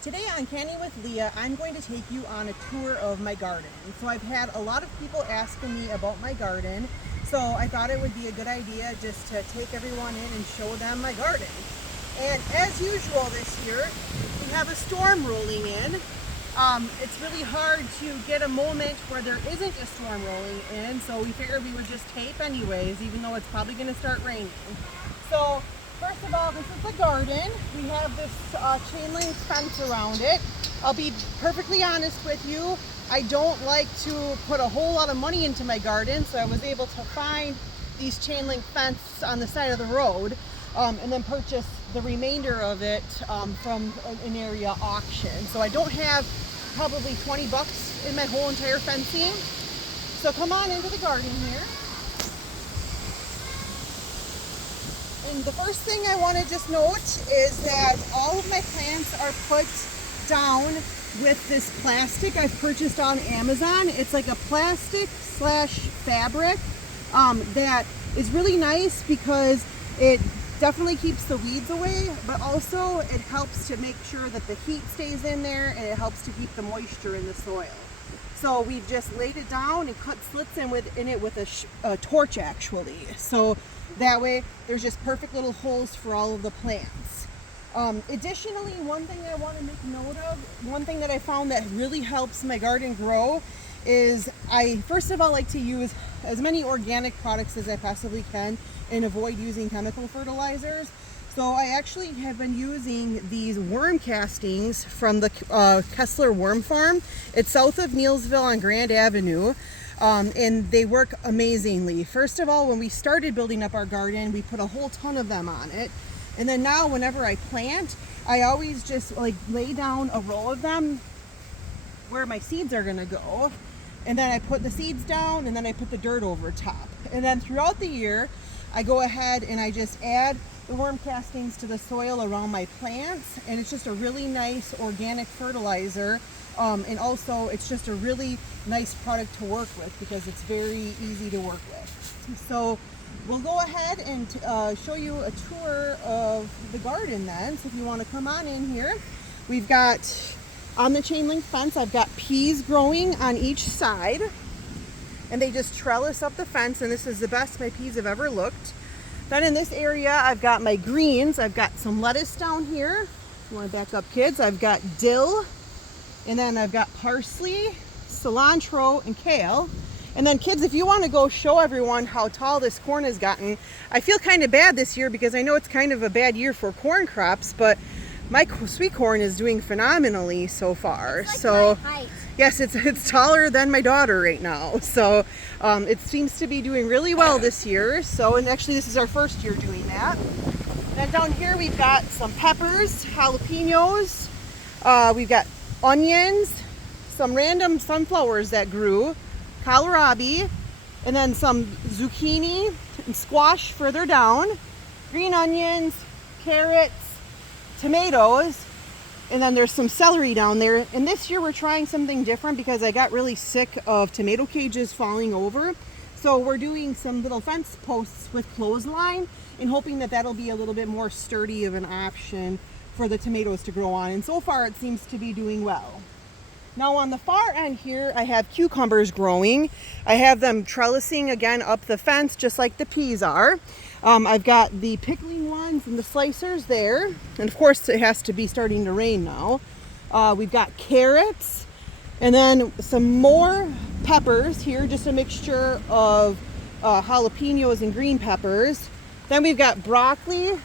Today on Candy with Leah, I'm going to take you on a tour of my garden. So I've had a lot of people asking me about my garden, so I thought it would be a good idea just to take everyone in and show them my garden. And as usual this year, we have a storm rolling in. It's really hard to get a moment where there isn't a storm rolling in, so we figured we would just tape anyways, even though it's probably going to start raining. So first of all, this is the garden. We have this chain link fence around it. I'll be perfectly honest with you, I don't like to put a whole lot of money into my garden, so I was able to find these chain link fence on the side of the road and then purchase the remainder of it from an area auction. So I don't have probably 20 bucks in my whole entire fencing. So come on into the garden here. And the first thing I want to just note is that all of my plants are put down with this plastic I've purchased on Amazon. It's like a plastic slash fabric that is really nice because it definitely keeps the weeds away, but also it helps to make sure that the heat stays in there and it helps to keep the moisture in the soil. So we've just laid it down and cut slits in it with a torch actually. So that way there's just perfect little holes for all of the plants. Additionally, one thing I want to make note of, one thing that I found that really helps my garden grow is I first of all like to use as many organic products as I possibly can and avoid using chemical fertilizers. So I actually have been using these worm castings from the Kessler Worm Farm. It's south of Neilsville on Grand Avenue. And they work amazingly. First of all, when we started building up our garden, we put a whole ton of them on it. And then now whenever I plant, I always just like lay down a row of them where my seeds are gonna go. And then I put the seeds down and then I put the dirt over top. And then throughout the year, I go ahead and I just add the worm castings to the soil around my plants. And it's just a really nice organic fertilizer. And also it's just a really nice product to work with because it's very easy to work with. So we'll go ahead and show you a tour of the garden then. So if you want to come on in here, we've got on the chain link fence, I've got peas growing on each side and they just trellis up the fence, and this is the best my peas have ever looked. Then in this area, I've got my greens. I've got some lettuce down here. If you want to back up, kids, I've got dill. And then I've got parsley, cilantro, and kale. And then kids, if you want to go show everyone how tall this corn has gotten, I feel kind of bad this year because I know it's kind of a bad year for corn crops, but my sweet corn is doing phenomenally so far. It's like so my height. yes, it's taller than my daughter right now. So it seems to be doing really well this year. So, and actually this is our first year doing that. Then down here we've got some peppers, jalapenos, we've got onions, some random sunflowers that grew, kohlrabi, and then some zucchini and squash further down, green onions, carrots, tomatoes, and then there's some celery down there. And this year we're trying something different because I got really sick of tomato cages falling over. So we're doing some little fence posts with clothesline and hoping that that'll be a little bit more sturdy of an option for the tomatoes to grow on, and so far it seems to be doing well. Now on the far end here, I have cucumbers growing. I have them trellising again up the fence just like the peas are. I've got the pickling ones and the slicers there, and of course it has to be starting to rain now. We've got carrots and then some more peppers here, just a mixture of jalapenos and green peppers. Then we've got broccoli,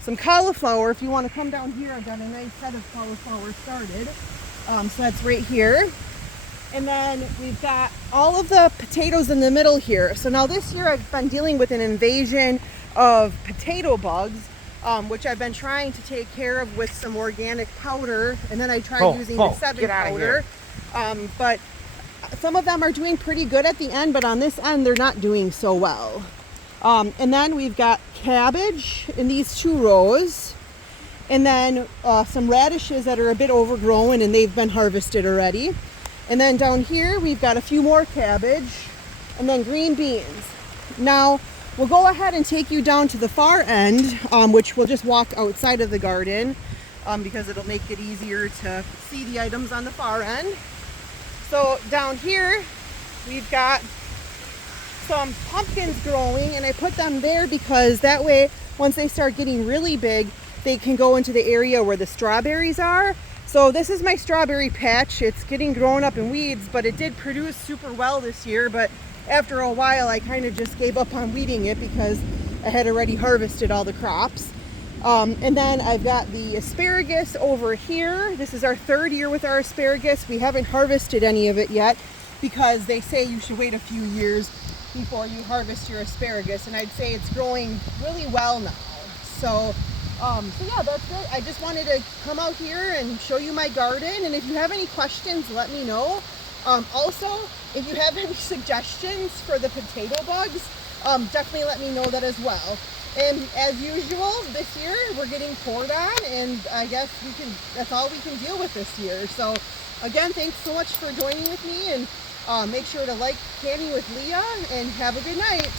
some cauliflower. If you want to come down here, I've got a nice set of cauliflower started. So that's right here. And then we've got all of the potatoes in the middle here. So now this year I've been dealing with an invasion of potato bugs, which I've been trying to take care of with some organic powder. And then I tried using the 7 powder. But some of them are doing pretty good at the end, but on this end they're not doing so well. And then we've got cabbage in these 2 rows, and then some radishes that are a bit overgrown and they've been harvested already. And then down here we've got a few more cabbage and then green beans. Now we'll go ahead and take you down to the far end, which we'll just walk outside of the garden. because it'll make it easier to see the items on the far end. So down here, we've got some pumpkins growing, and I put them there because that way, once they start getting really big, they can go into the area where the strawberries are. So this is my strawberry patch. It's getting grown up in weeds, but it did produce super well this year. But after a while, I kind of just gave up on weeding it because I had already harvested all the crops. And then I've got the asparagus over here. This is our 3rd year with our asparagus. We haven't harvested any of it yet because they say you should wait a few years before you harvest your asparagus, and I'd say it's growing really well now. So yeah, that's it. I just wanted to come out here and show you my garden, and if you have any questions, let me know. Also, if you have any suggestions for the potato bugs, definitely let me know that as well. And as usual, this year we're getting poured on, and I guess that's all we can deal with this year. So again, thanks so much for joining with me, and make sure to like Canny with Leah, and have a good night.